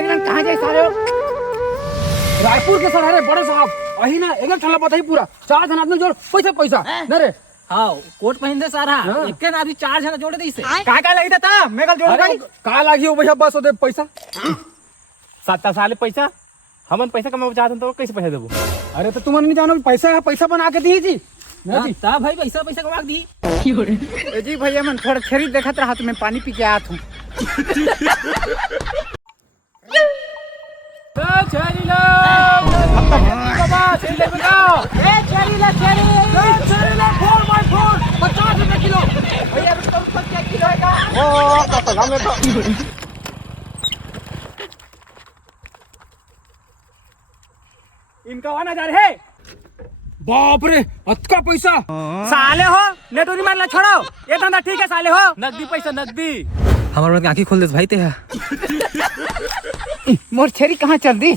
एक दिन कहाँ जाए सारे रायपुर के सर अरे बड़े साहब अही ना एक ठल्ला बताई पूरा 4 जन आदमी जोड़ पैसा न रे हाँ कोट पहन दे सारा एक ना आदमी 4 जन जोड़े दे का लगी था मैं कल जोड़ भाई का लागी हो भैया बस दे पैसा 7 साल पैसा हमन पैसा कमाबो चाहत तो कैसे पैसा देबो। अरे तो तुमन नहीं जानो पैसा बना के दी जी ता भाई पैसा कमा दी जी भैया मन थोड़ा छेरी देखत रहा तो मैं पानी पी के आया हूँ। इनका आना जा रहे बाप रे अतका पैसा साले हो नेटोरी मारना छोड़ो ये धंधा ठीक है साले हो। नकदी पैसा नकदी हमारे मन आंखें खोल दे भाई ते मोर छेरी कहाँ चल दी।